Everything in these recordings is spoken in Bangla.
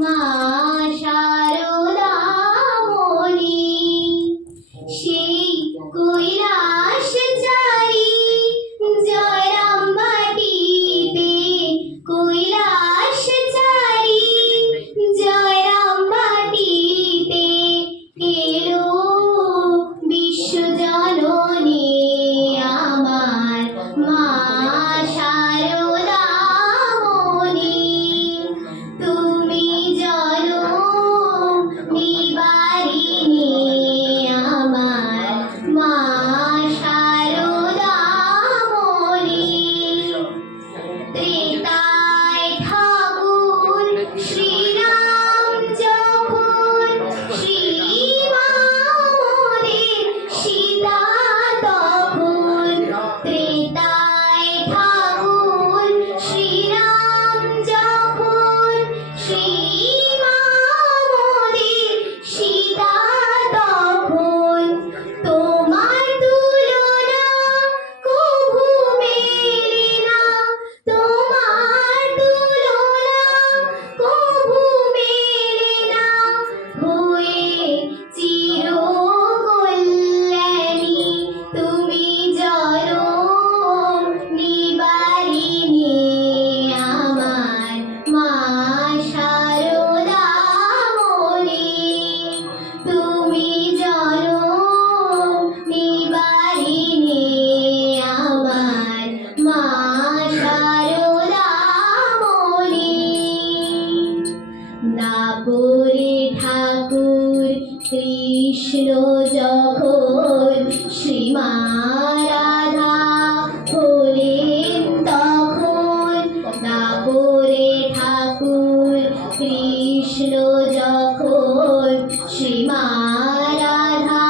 মা শারদামণি সেই কৈলাস চারি জয়রাম বাটিতে কৈলাস চারি জয়রাম বাটিতে এলো বিশ্বজননী আমার মা শারদামণি তুমি জনম নিবারিণী আমার মা শারদামণি ত্রেতায় ঠাকুর শ্রীরাম যখন শ্রীমামদের সীতা তখন ত্রেতায় ঠাকুর শ্রীরাম যখন শ্রীমামদের সীতা তখন তোমার তুলনা কভু মেলে না তোমার তুলনা কভু মেলে না হয়ে চিরকল্যাণী তুমি জনম নিবারিণী আমার মা শারদামণি তুমি জনম নিবারিণী আমার মা শারদামণি দাপরে ঠাকুর কৃষ্ণ যখন শ্রীমা রাধা হলেন তখন দাপরে ঠাকুর কৃষ্ণ যখন শ্রীমা রাধা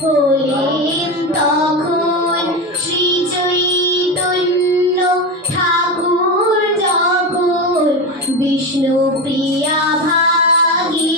হলেন তখন শ্রী চৈতন্য ঠাকুর যখন বিষ্ণু প্রিয়া ভাগী